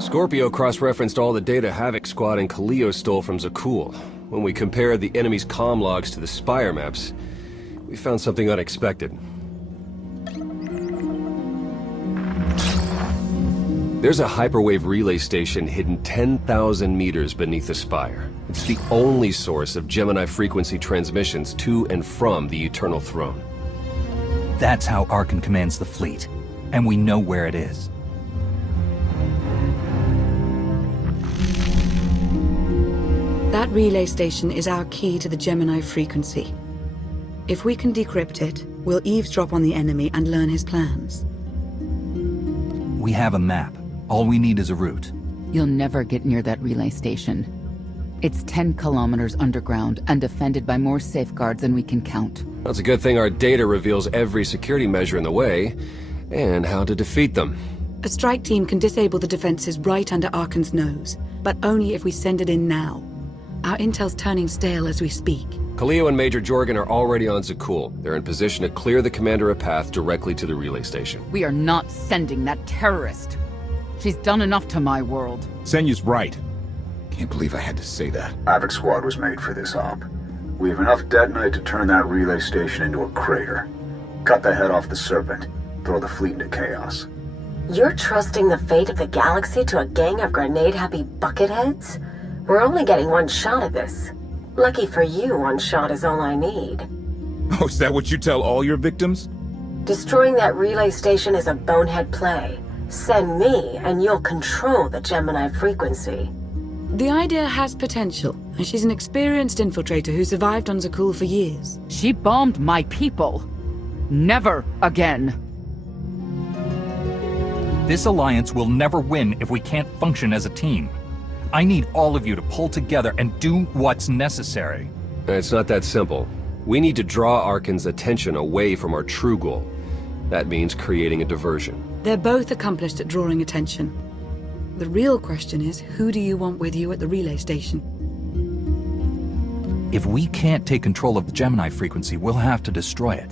Scorpio cross-referenced all the data Havoc Squad and Kaleo stole from Zakul. When we compared the enemy's comm logs to the spire maps, we found something unexpected. There's a hyperwave relay station hidden 10,000 meters beneath the spire. It's the only source of Gemini frequency transmissions to and from the Eternal Throne. That's how Arkan commands the fleet, and we know where it is. That relay station is our key to the Gemini frequency. If we can decrypt it, we'll eavesdrop on the enemy and learn his plans. We have a map. All we need is a route. You'll never get near that relay station. It's 10 kilometers underground and defended by more safeguards than we can count. That's a good thing our data reveals every security measure in the way, and how to defeat them. A strike team can disable the defenses right under Arkan's nose, but only if we send it in now. Our intel's turning stale as we speak. Kaleo and Major Jorgen are already on Zakul. They're in position to clear the commander a path directly to the relay station. We are not sending that terrorist. She's done enough to my world. Senyu's right. Can't believe I had to say that. Havoc Squad was made for this op. We have enough Dead Knight to turn that relay station into a crater. Cut the head off the Serpent. Throw the fleet into chaos. You're trusting the fate of the galaxy to a gang of grenade-happy bucketheads? We're only getting one shot at this. Lucky for you, one shot is all I need. Oh, is that what you tell all your victims? Destroying that relay station is a bonehead play. Send me, and you'll control the Gemini frequency. The idea has potential, and she's an experienced infiltrator who survived on Zakul for years. She bombed my people. Never again. This alliance will never win if we can't function as a team. I need all of you to pull together and do what's necessary. It's not that simple. We need to draw Arkan's attention away from our true goal. That means creating a diversion. They're both accomplished at drawing attention. The real question is, who do you want with you at the relay station? If we can't take control of the Gemini frequency, we'll have to destroy it.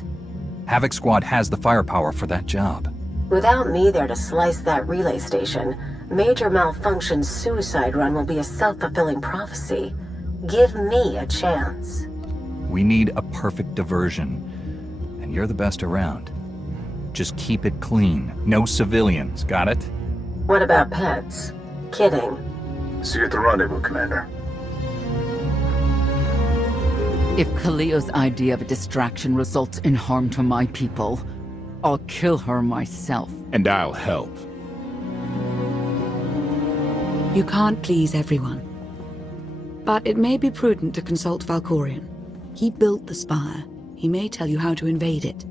Havoc Squad has the firepower for that job. Without me there to slice that relay station, Major Malfunction's suicide run will be a self-fulfilling prophecy. Give me a chance. We need a perfect diversion, and you're the best around. Just keep it clean. No civilians, got it? What about pets? Kidding. See you at the rendezvous, Commander. If Kaleo's idea of a distraction results in harm to my people, I'll kill her myself. And I'll help. You can't please everyone. But it may be prudent to consult Valkorion. He built the Spire. He may tell you how to invade it.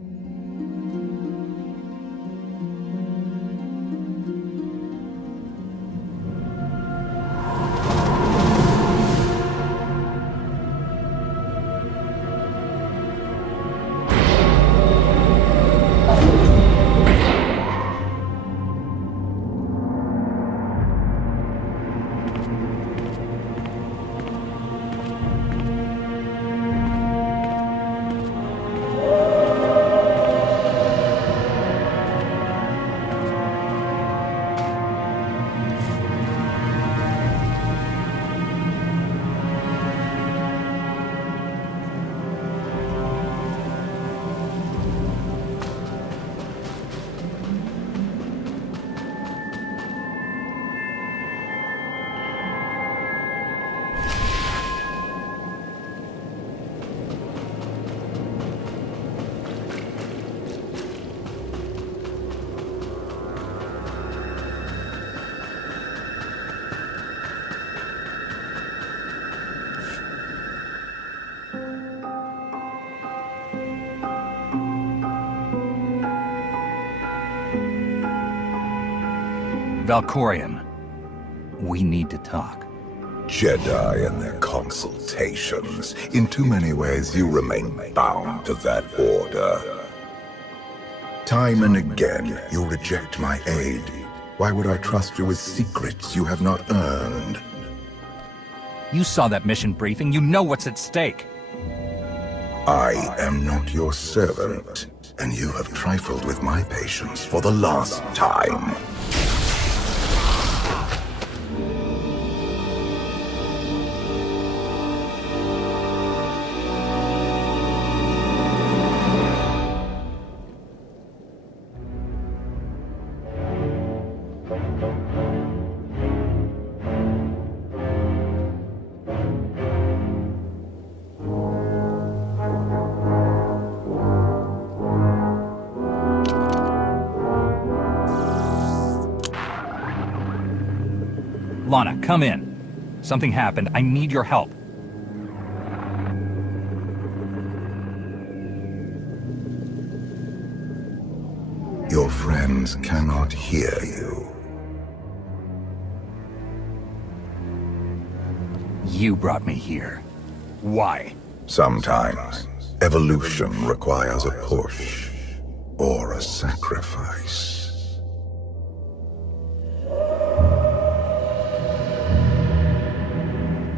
Valkorion, we need to talk. Jedi and their consultations. In too many ways, you remain bound to that order. Time and again, you reject my aid. Why would I trust you with secrets you have not earned? You saw that mission briefing. You know what's at stake. I am not your servant, and you have trifled with my patience for the last time. Lana, come in. Something happened. I need your help. Your friends cannot hear you. You brought me here. Why? Sometimes, evolution requires a push or a sacrifice.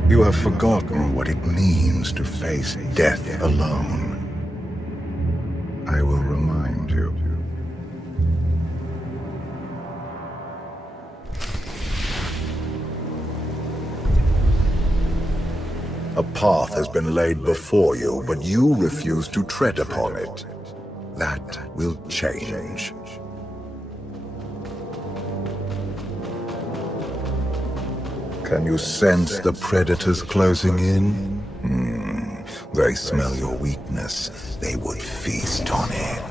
You have forgotten what it means to face death alone. I will remind you. A path has been laid before you, but you refuse to tread upon it. That will change. Can you sense the predators closing in? They smell your weakness. They would feast on it.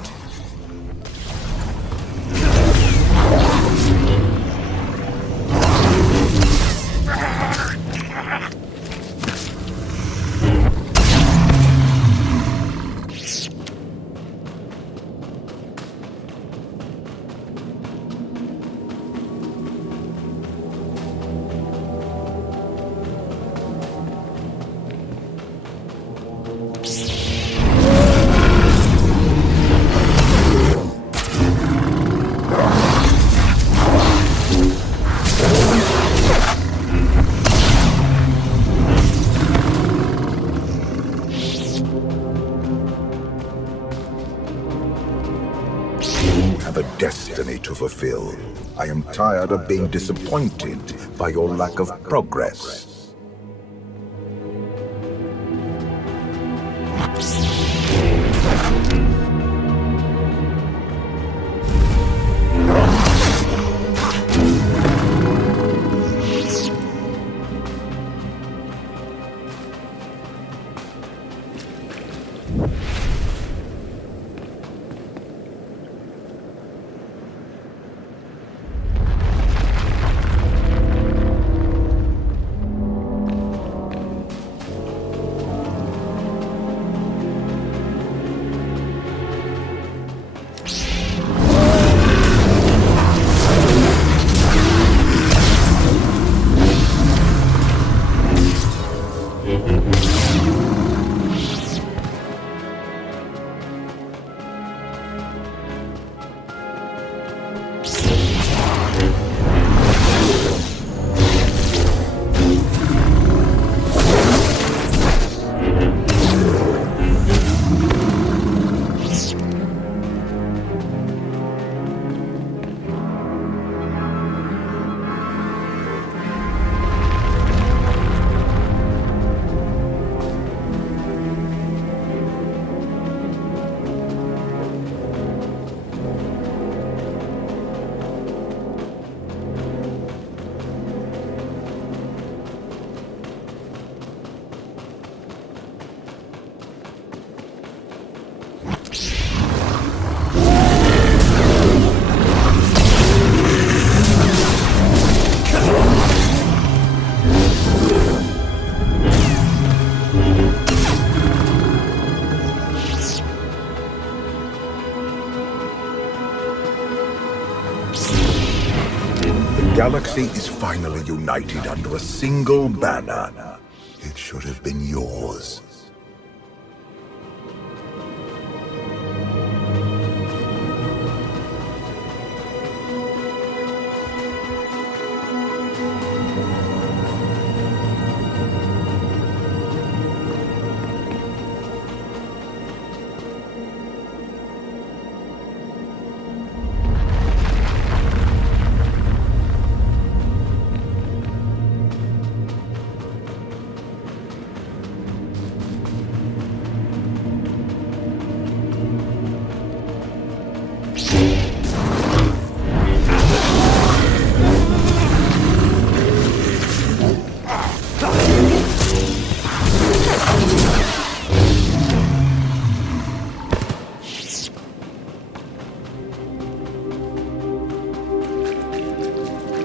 Destiny to fulfill. I am tired of being disappointed by your lack of progress. The galaxy is finally united under a single banner. It should have been yours.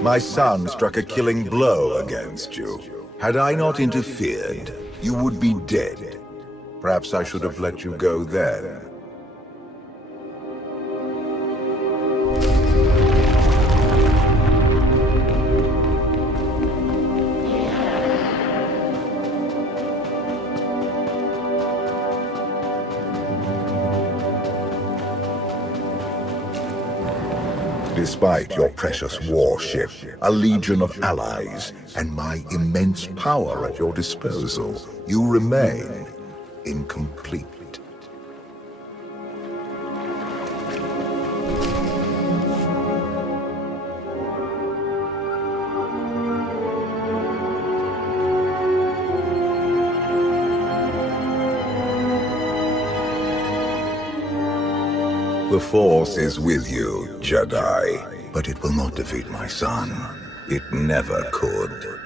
My son struck a killing blow against you. Had I not interfered, you would be dead. Perhaps I should have let you go then. Despite your precious warship, a legion of allies, and my immense power at your disposal, you remain incomplete. The Force is with you, Jedi, but it will not defeat my son. It never could.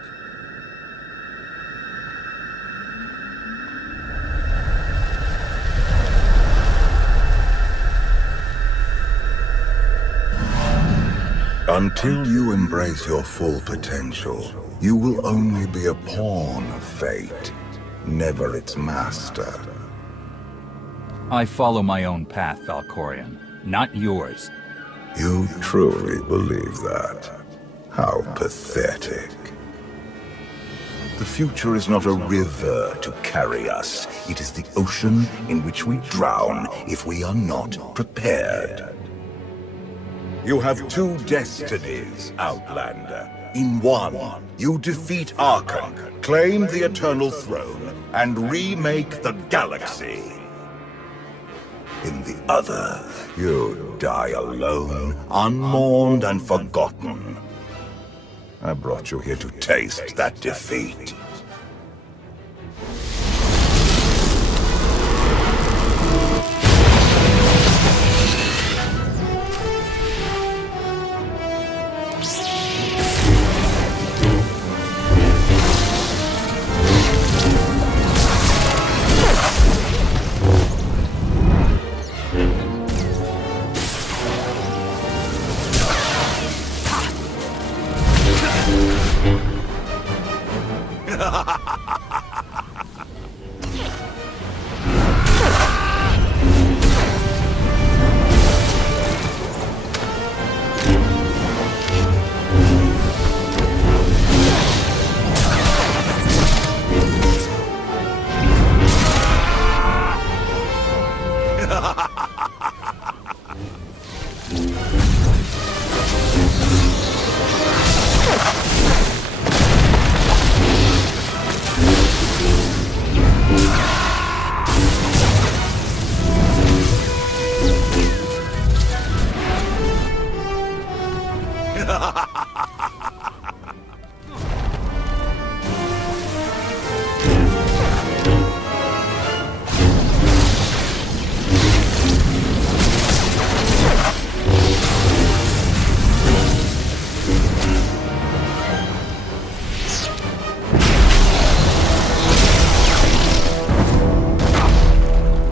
Until you embrace your full potential, you will only be a pawn of fate, never its master. I follow my own path, Valkorion, not yours. You truly believe that? How pathetic. The future is not a river to carry us. It is the ocean in which we drown if we are not prepared. You have two destinies, Outlander. In one, you defeat Archon, claim the Eternal Throne, and remake the galaxy. In the other, you die alone, unmourned and forgotten. I brought you here to taste that defeat.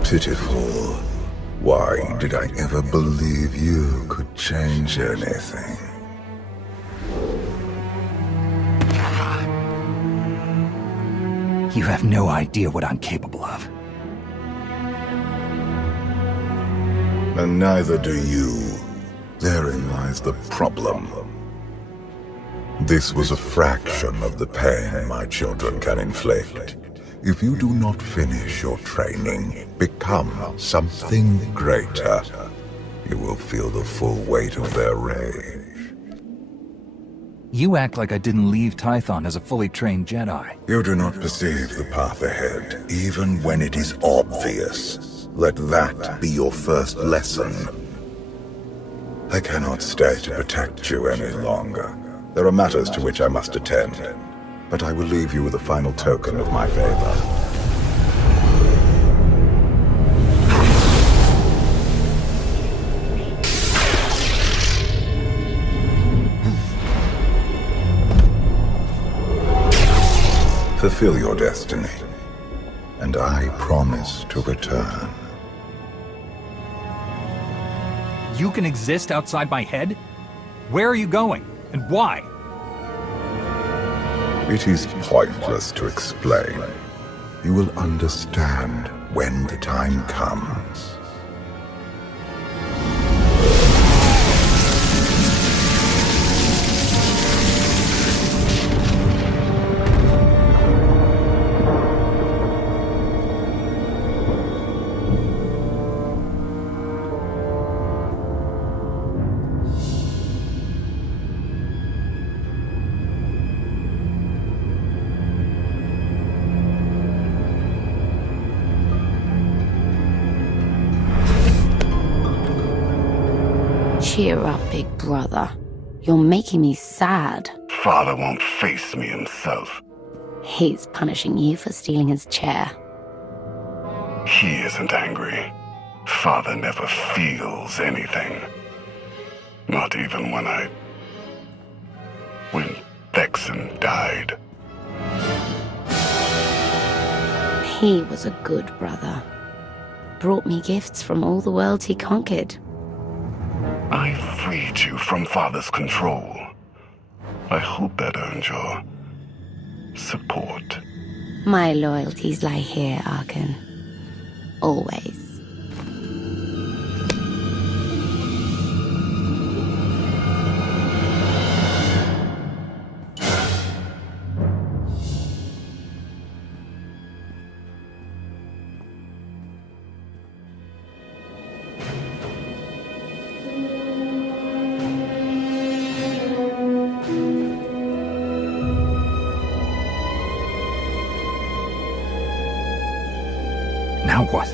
Pitiful. Why did I ever believe you could change anything? You have no idea what I'm capable of. And neither do you. Therein lies the problem. This was a fraction of the pain my children can inflict. If you do not finish your training, become something greater, you will feel the full weight of their rage. You act like I didn't leave Tython as a fully trained Jedi. You do not perceive the path ahead, even when it is obvious. Let that be your first lesson. I cannot stay to protect you any longer. There are matters to which I must attend, but I will leave you with a final token of my favor. Fulfill your destiny, and I promise to return. You can exist outside my head? Where are you going? And why? It is pointless to explain. You will understand when the time comes. Cheer up, big brother. You're making me sad. Father won't face me himself. He's punishing you for stealing his chair. He isn't angry. Father never feels anything. Not even when XII died. He was a good brother. Brought me gifts from all the worlds he conquered. I freed you from Father's control. I hope that earned your support. My loyalties lie here, Arkan. Always. Now what?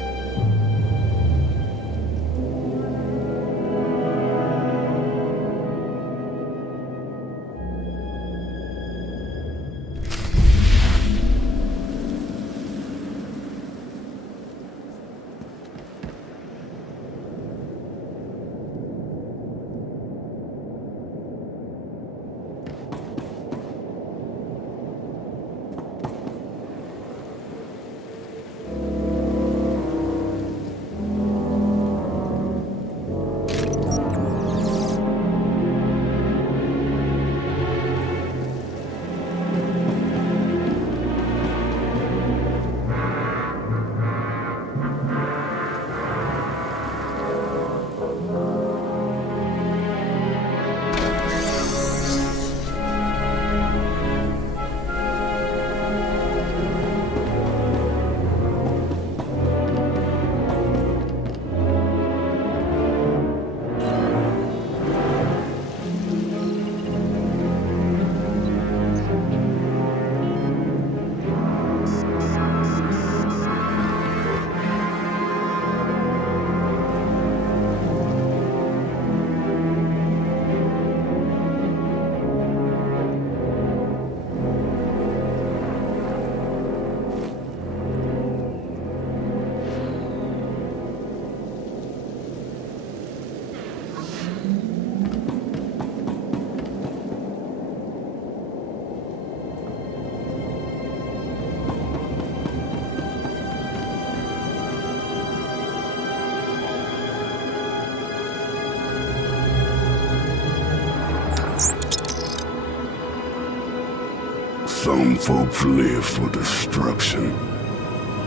Some folks live for destruction.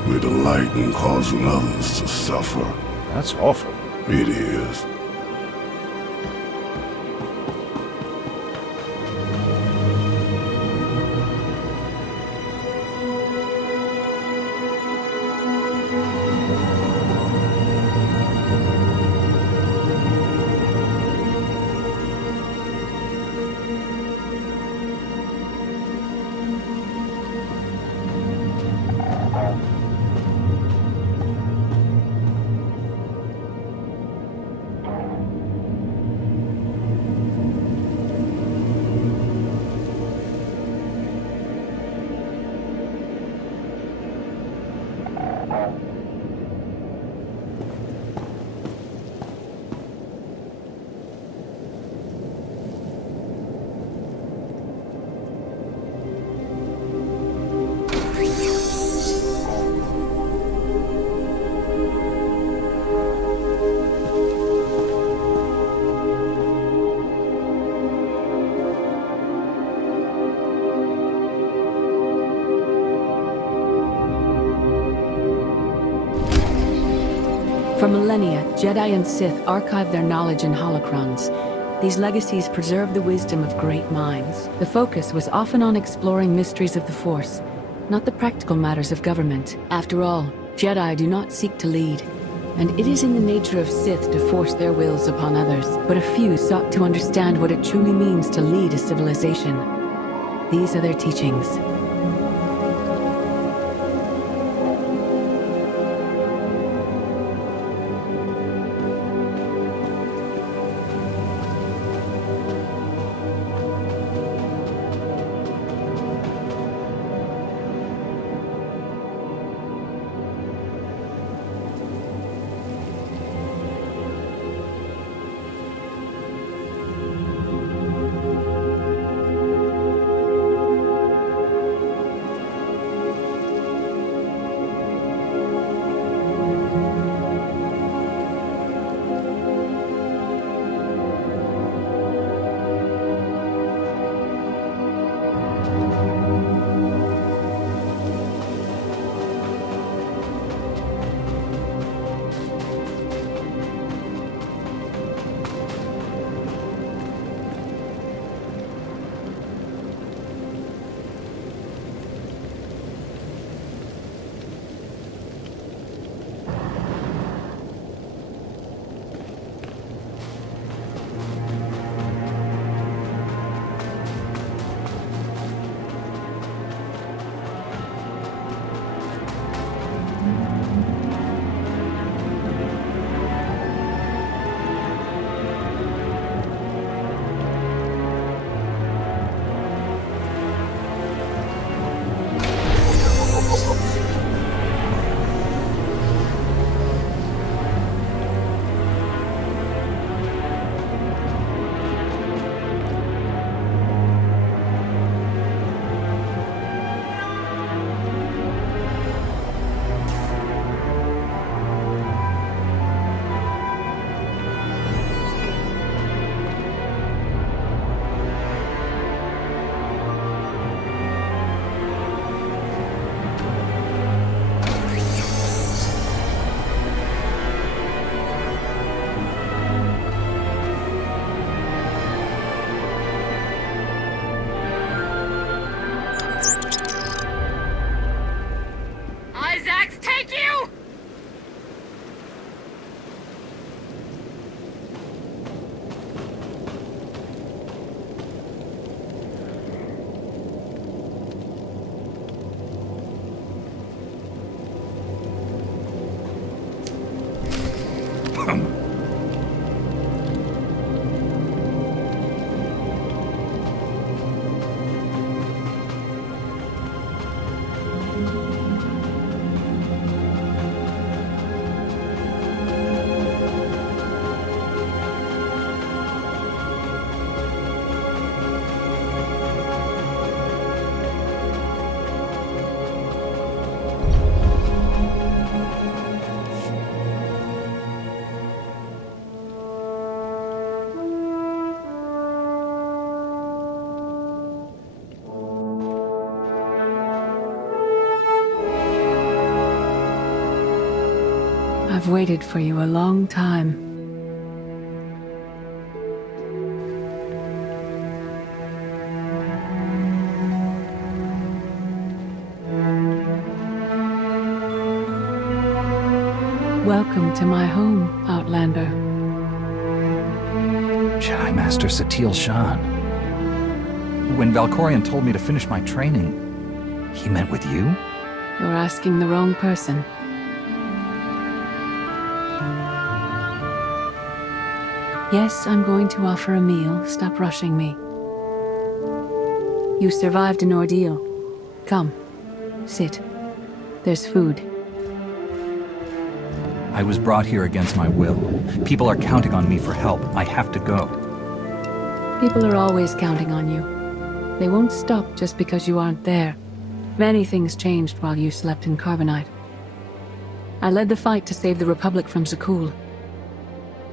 We delight in causing others to suffer. That's awful. It is. For millennia, Jedi and Sith archived their knowledge in holocrons. These legacies preserve the wisdom of great minds. The focus was often on exploring mysteries of the Force, not the practical matters of government. After all, Jedi do not seek to lead, and it is in the nature of Sith to force their wills upon others. But a few sought to understand what it truly means to lead a civilization. These are their teachings. I've waited for you a long time. Welcome to my home, Outlander. Jedi Master Satele Shan. When Valkorion told me to finish my training, he meant with you? You're asking the wrong person. Yes, I'm going to offer a meal. Stop rushing me. You survived an ordeal. Come, sit. There's food. I was brought here against my will. People are counting on me for help. I have to go. People are always counting on you. They won't stop just because you aren't there. Many things changed while you slept in Carbonite. I led the fight to save the Republic from Zakul.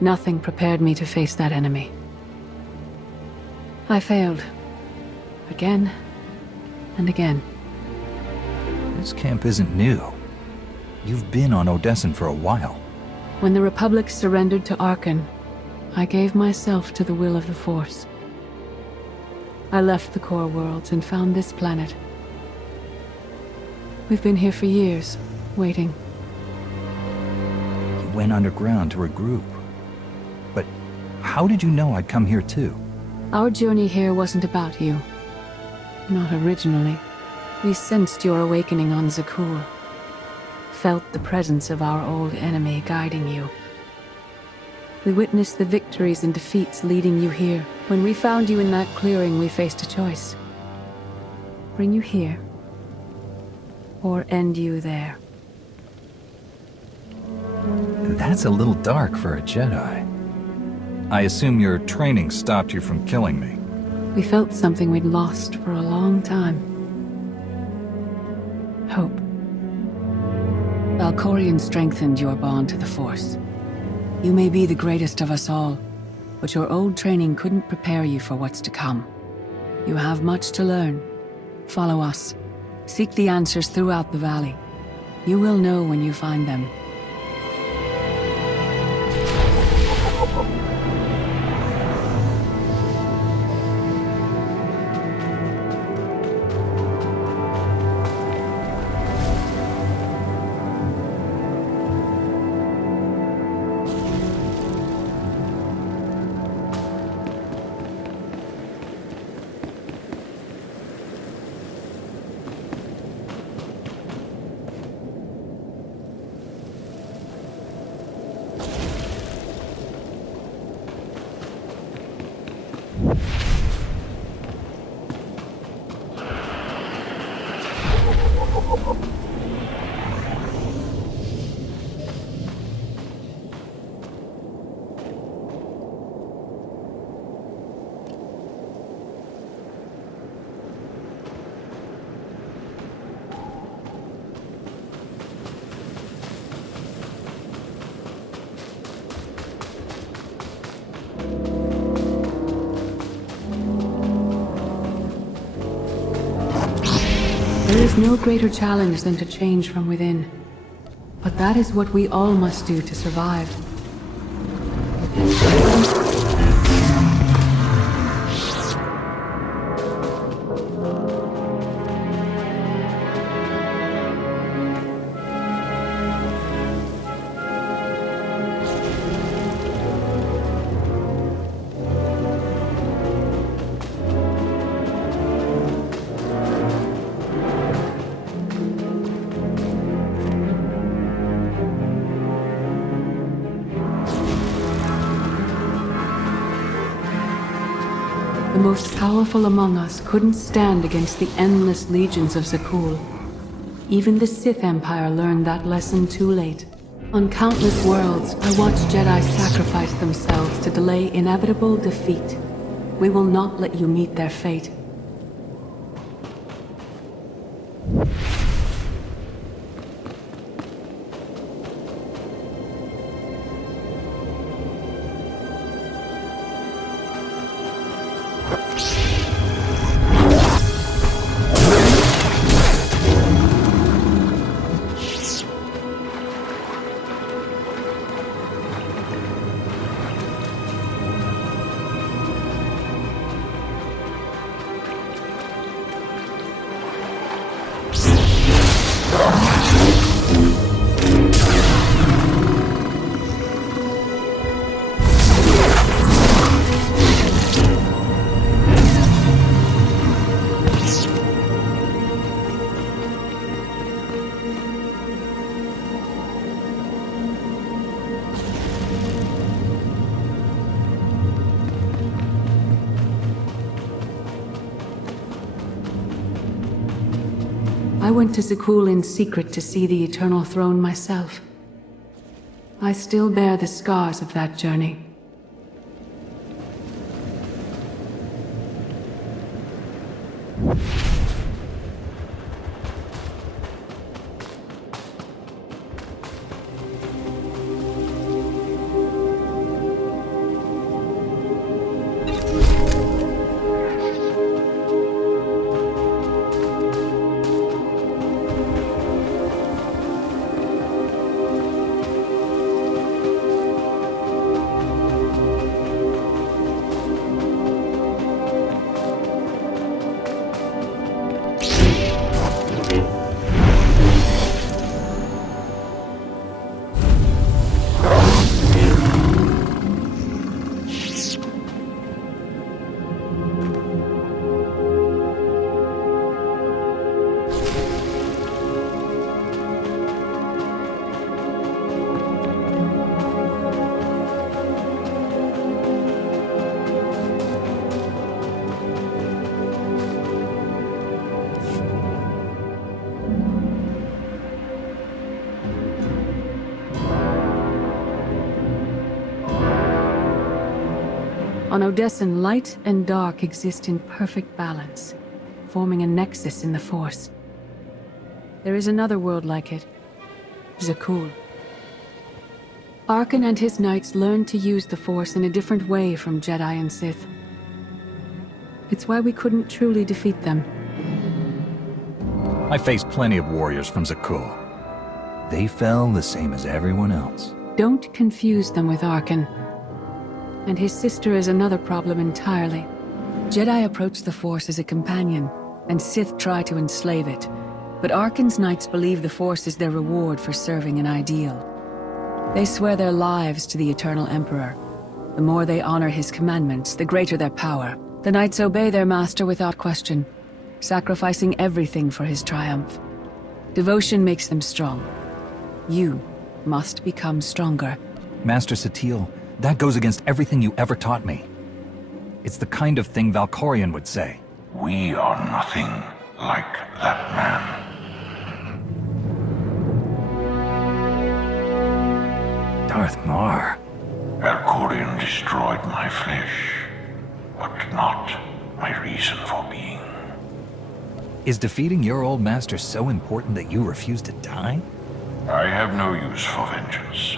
Nothing prepared me to face that enemy. I failed. Again and again. This camp isn't new. You've been on Odessen for a while. When the Republic surrendered to Arkan, I gave myself to the will of the Force. I left the core worlds and found this planet. We've been here for years, waiting. You went underground to regroup. But how did you know I'd come here too? Our journey here wasn't about you. Not originally. We sensed your awakening on Zakul. Felt the presence of our old enemy guiding you. We witnessed the victories and defeats leading you here. When we found you in that clearing, we faced a choice. Bring you here, or end you there. That's a little dark for a Jedi. I assume your training stopped you from killing me. We felt something we'd lost for a long time. Hope. Valkorion strengthened your bond to the Force. You may be the greatest of us all, but your old training couldn't prepare you for what's to come. You have much to learn. Follow us. Seek the answers throughout the valley. You will know when you find them. There is no greater challenge than to change from within. But that is what we all must do to survive. The most powerful among us couldn't stand against the endless legions of Zakul. Even the Sith Empire learned that lesson too late. On countless worlds, I watched Jedi sacrifice themselves to delay inevitable defeat. We will not let you meet their fate. I went to Zakul in secret to see the Eternal Throne myself. I still bear the scars of that journey. On Odessen, light and dark exist in perfect balance, forming a nexus in the Force. There is another world like it, Zakul. Arkan and his knights learned to use the Force in a different way from Jedi and Sith. It's why we couldn't truly defeat them. I faced plenty of warriors from Zakul. They fell the same as everyone else. Don't confuse them with Arkan. And his sister is another problem entirely. Jedi approach the Force as a companion, and Sith try to enslave it. But Arkan's knights believe the Force is their reward for serving an ideal. They swear their lives to the Eternal Emperor. The more they honor his commandments, the greater their power. The knights obey their master without question, sacrificing everything for his triumph. Devotion makes them strong. You must become stronger. Master Satele, that goes against everything you ever taught me. It's the kind of thing Valkorion would say. We are nothing like that man. Darth Mar. Valkorion destroyed my flesh, but not my reason for being. Is defeating your old master so important that you refuse to die? I have no use for vengeance.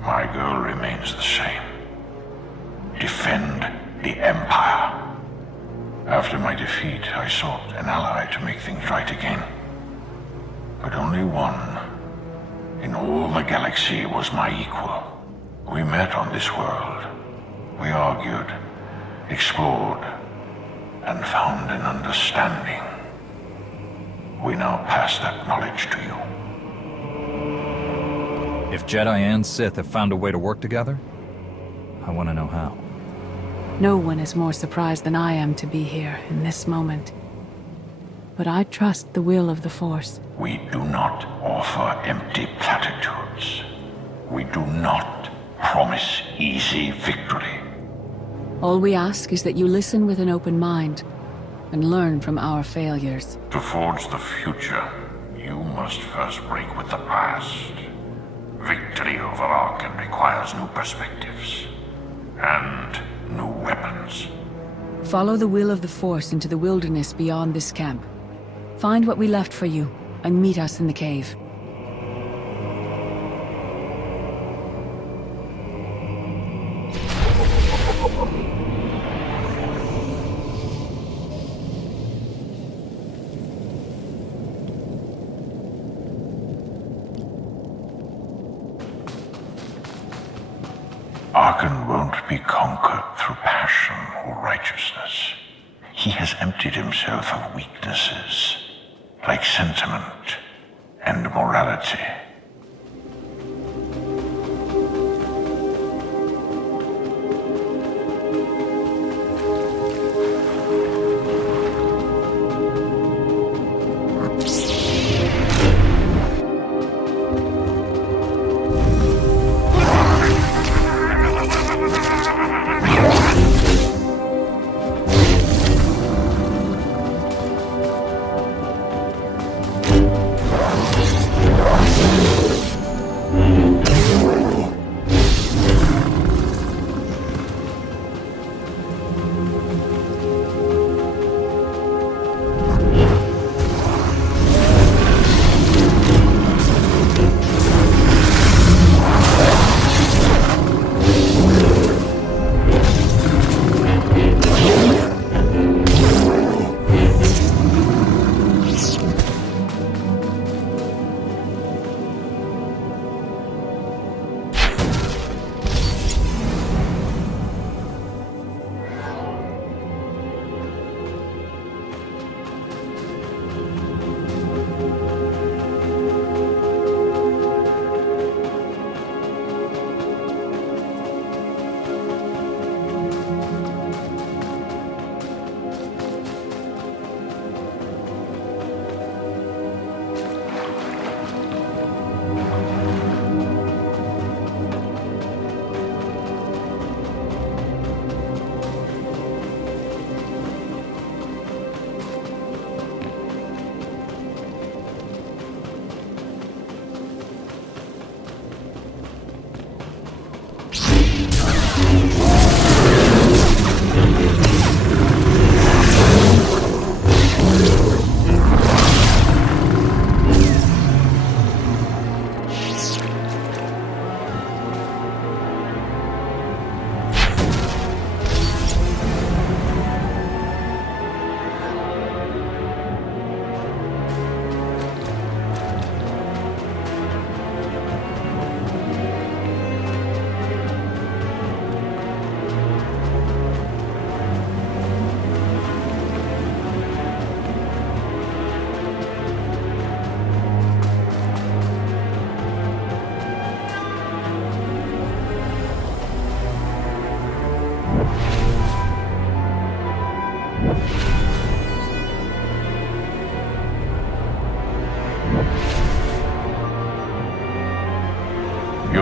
My goal remains the same. Defend the Empire. After my defeat, I sought an ally to make things right again. But only one in all the galaxy was my equal. We met on this world. We argued, explored, and found an understanding. We now pass that knowledge to you. If Jedi and Sith have found a way to work together, I want to know how. No one is more surprised than I am to be here in this moment. But I trust the will of the Force. We do not offer empty platitudes. We do not promise easy victory. All we ask is that you listen with an open mind and learn from our failures. To forge the future, you must first break with the past. Victory over Arkan requires new perspectives and new weapons. Follow the will of the Force into the wilderness beyond this camp. Find what we left for you, and meet us in the cave. Arkan won't be conquered through passion or righteousness. He has emptied himself of weaknesses, like sentiment and morality.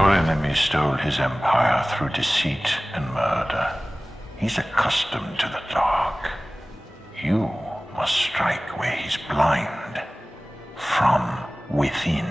Your enemy stole his empire through deceit and murder. He's accustomed to the dark. You must strike where he's blind. From within.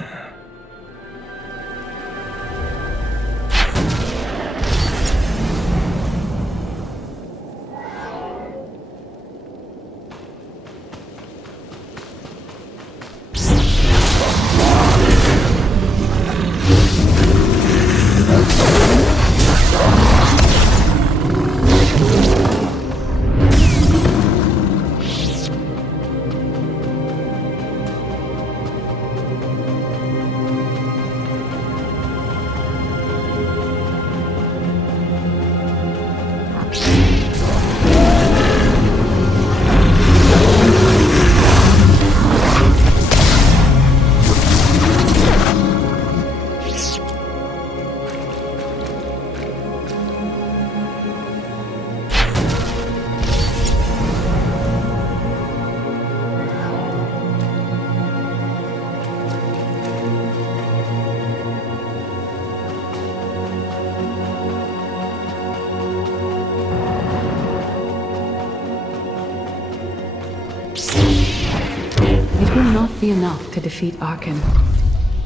Be enough to defeat Arkan.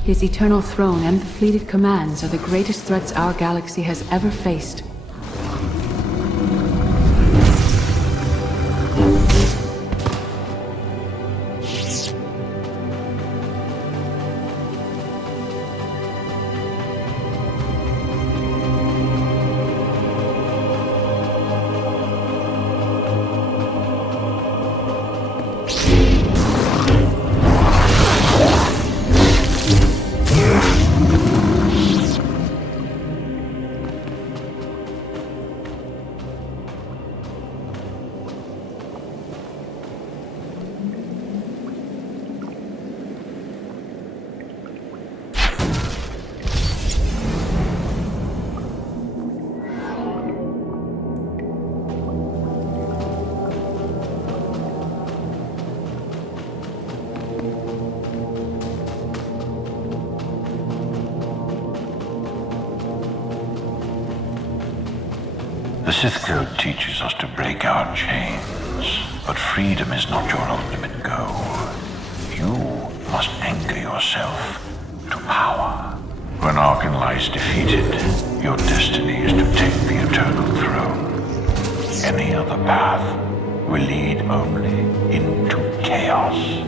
His eternal throne and the fleeted commands are the greatest threats our galaxy has ever faced. The Sith Code teaches us to break our chains, but freedom is not your ultimate goal. You must anchor yourself to power. When Arkan lies defeated, your destiny is to take the Eternal Throne. Any other path will lead only into chaos.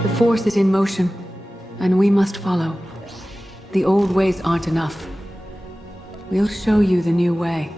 The Force is in motion, and we must follow. The old ways aren't enough. We'll show you the new way.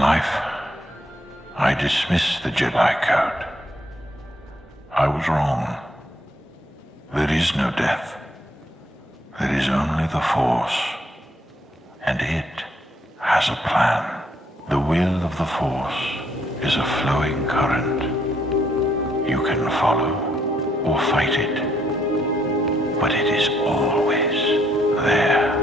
life, I dismissed the Jedi Code. I was wrong. There is no death. There is only the Force. And it has a plan. The will of the Force is a flowing current. You can follow or fight it, but it is always there.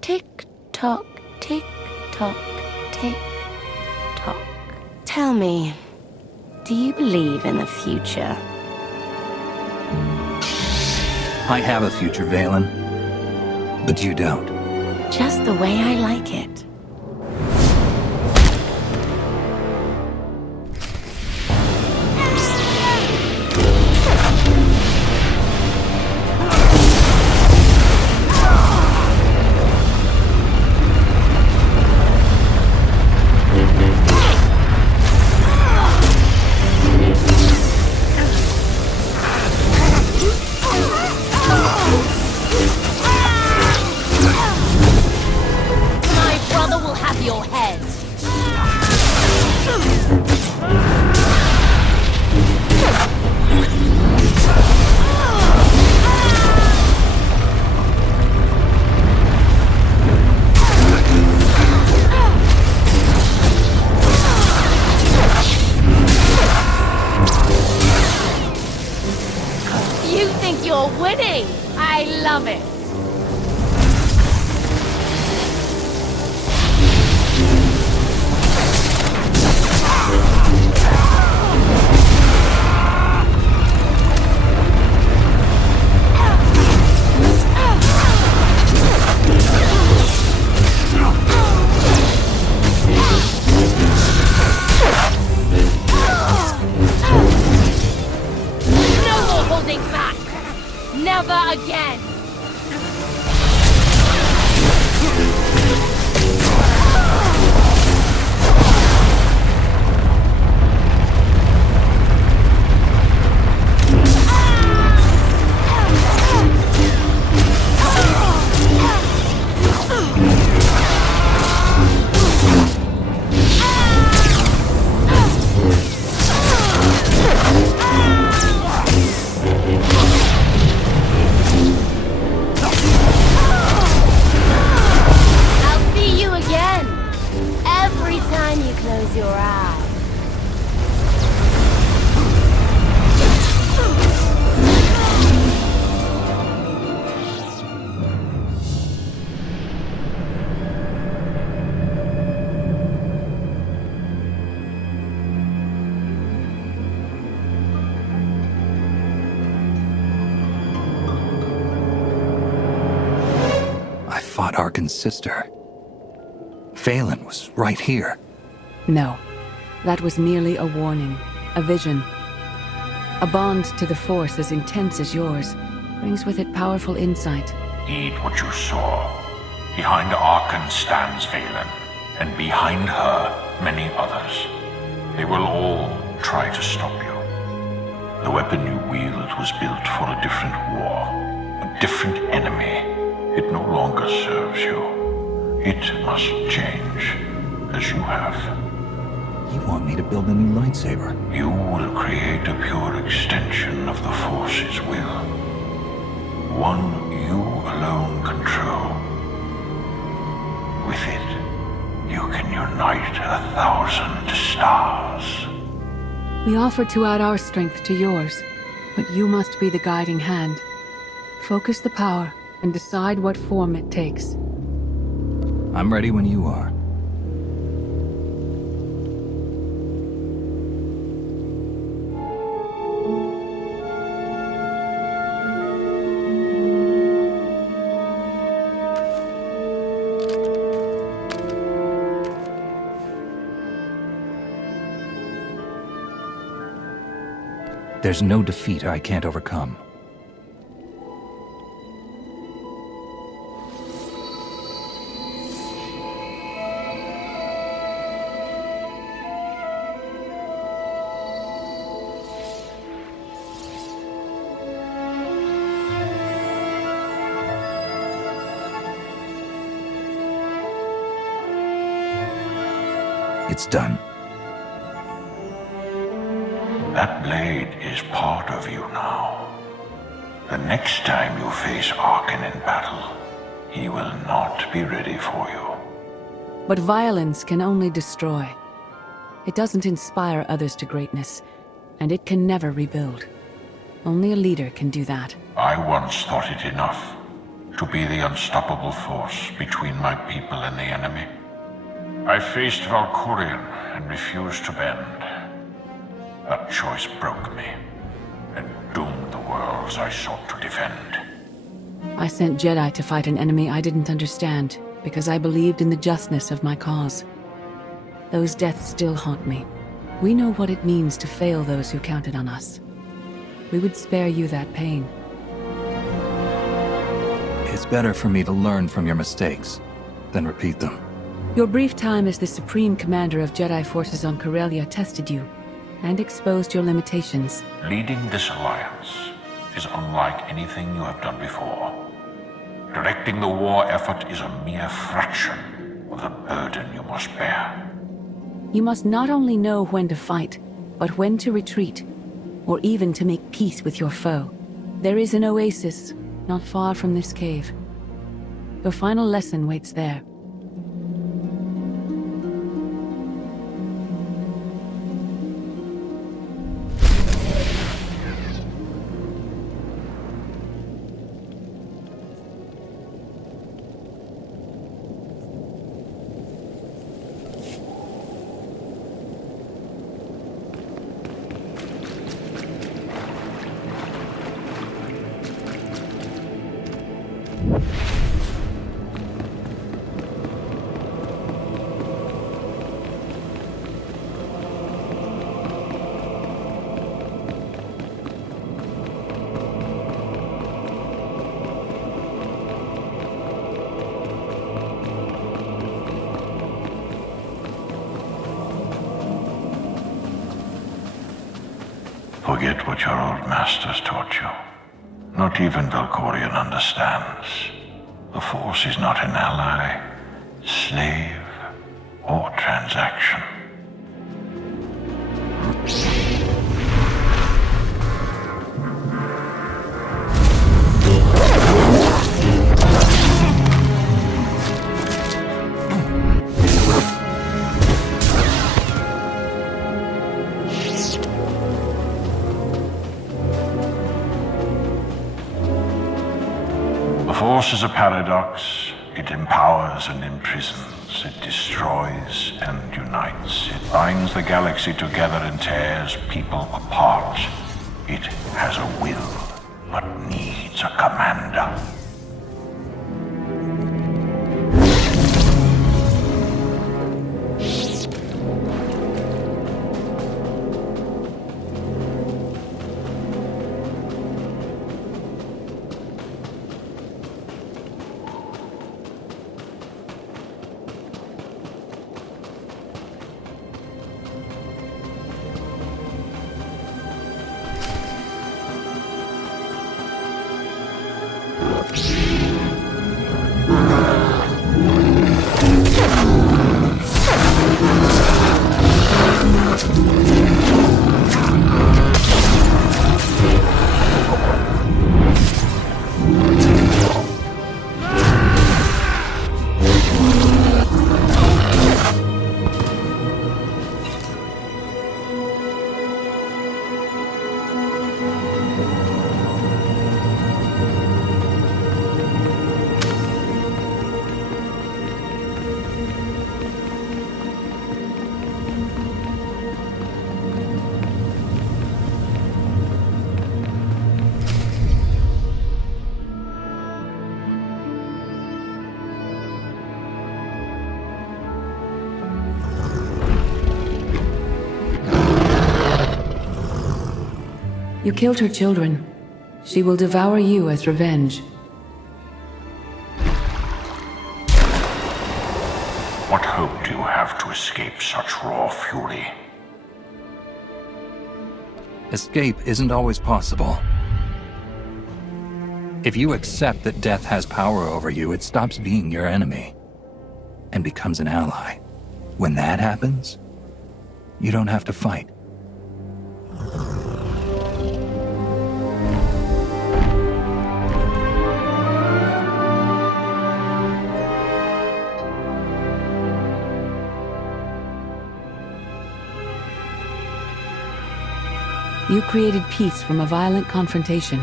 Tick-tock, tick-tock, tick-tock. Tell me, do you believe in the future? I have a future, Valen. But you don't. Just the way I like it. Arkin's sister. Valen was right here. No, that was merely a warning, a vision. A bond to the Force as intense as yours brings with it powerful insight. Heed what you saw. Behind Arkin stands Valen, and behind her, many others. They will all try to stop you. The weapon you wield was built for a different war, a different enemy. It no longer serves you. It must change, as you have. You want me to build a new lightsaber? You will create a pure extension of the Force's will. One you alone control. With it, you can unite 1,000 stars. We offer to add our strength to yours, but you must be the guiding hand. Focus the power and decide what form it takes. I'm ready when you are. There's no defeat I can't overcome. It's done. That blade is part of you now. The next time you face Arkan in battle, he will not be ready for you. But violence can only destroy. It doesn't inspire others to greatness, and it can never rebuild. Only a leader can do that. I once thought it enough to be the unstoppable force between my people and the enemy. I faced Valkyrian and refused to bend. That choice broke me and doomed the worlds I sought to defend. I sent Jedi to fight an enemy I didn't understand because I believed in the justness of my cause. Those deaths still haunt me. We know what it means to fail those who counted on us. We would spare you that pain. It's better for me to learn from your mistakes than repeat them. Your brief time as the Supreme Commander of Jedi forces on Corellia tested you and exposed your limitations. Leading this alliance is unlike anything you have done before. Directing the war effort is a mere fraction of the burden you must bear. You must not only know when to fight, but when to retreat, or even to make peace with your foe. There is an oasis not far from this cave. Your final lesson waits there. Forget what your old masters taught you. Not even Valkyrian understands. The Force is not an ally, slave, or transaction. The Force is a paradox. It empowers and imprisons. It destroys and unites. It binds the galaxy together and tears people apart. It has a will, but needs a commander. You killed her children. She will devour you as revenge. What hope do you have to escape such raw fury? Escape isn't always possible. If you accept that death has power over you, it stops being your enemy and becomes an ally. When that happens, you don't have to fight. You created peace from a violent confrontation.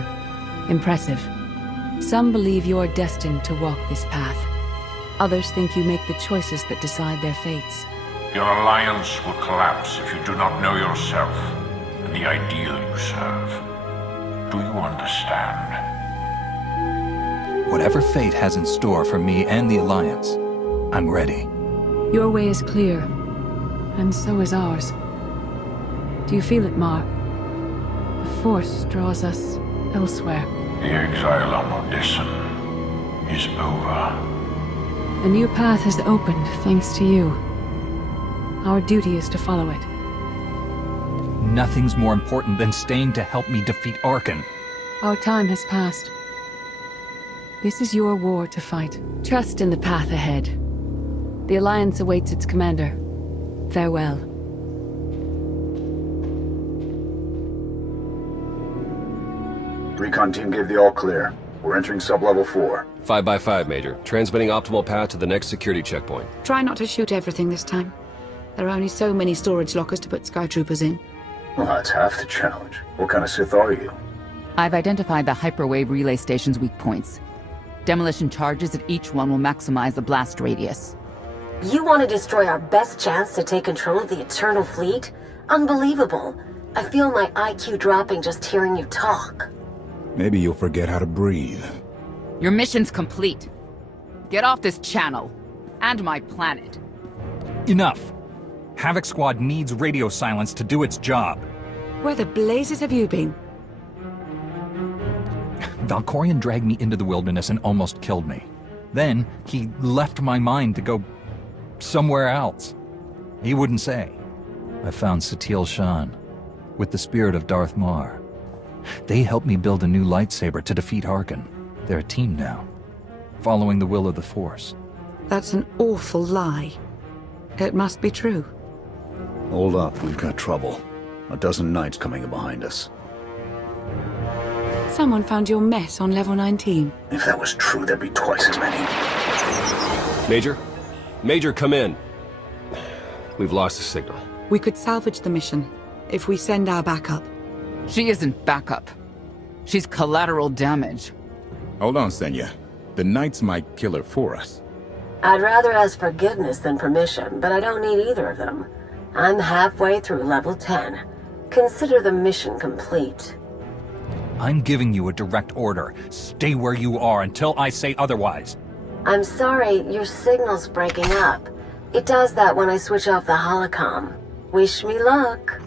Impressive. Some believe you're destined to walk this path. Others think you make the choices that decide their fates. Your alliance will collapse if you do not know yourself and the ideal you serve. Do you understand? Whatever fate has in store for me and the Alliance, I'm ready. Your way is clear, and so is ours. Do you feel it, Mar? The Force draws us elsewhere. The exile on Odysseum is over. A new path has opened thanks to you. Our duty is to follow it. Nothing's more important than staying to help me defeat Arkan. Our time has passed. This is your war to fight. Trust in the path ahead. The Alliance awaits its commander. Farewell. Recon team gave the all-clear. We're entering sub-level 4. 5x5, Major. Transmitting optimal path to the next security checkpoint. Try not to shoot everything this time. There are only so many storage lockers to put Sky Troopers in. Well, that's half the challenge. What kind of Sith are you? I've identified the hyperwave relay station's weak points. Demolition charges at each one will maximize the blast radius. You want to destroy our best chance to take control of the Eternal Fleet? Unbelievable. I feel my IQ dropping just hearing you talk. Maybe you'll forget how to breathe. Your mission's complete. Get off this channel. And my planet. Enough! Havoc Squad needs radio silence to do its job. Where the blazes have you been? Valkorion dragged me into the wilderness and almost killed me. Then, he left my mind to go somewhere else. He wouldn't say. I found Satil Shan, with the spirit of Darth Mar. They helped me build a new lightsaber to defeat Arkan. They're a team now, following the will of the Force. That's an awful lie. It must be true. Hold up, we've got trouble. A dozen knights coming in behind us. Someone found your mess on level 19. If that was true, there'd be twice as many. Major? Major, come in. We've lost the signal. We could salvage the mission if we send our backup. She isn't backup. She's collateral damage. Hold on, Senya. The Knights might kill her for us. I'd rather ask forgiveness than permission, but I don't need either of them. I'm halfway through level 10. Consider the mission complete. I'm giving you a direct order. Stay where you are until I say otherwise. I'm sorry, your signal's breaking up. It does that when I switch off the holocom. Wish me luck.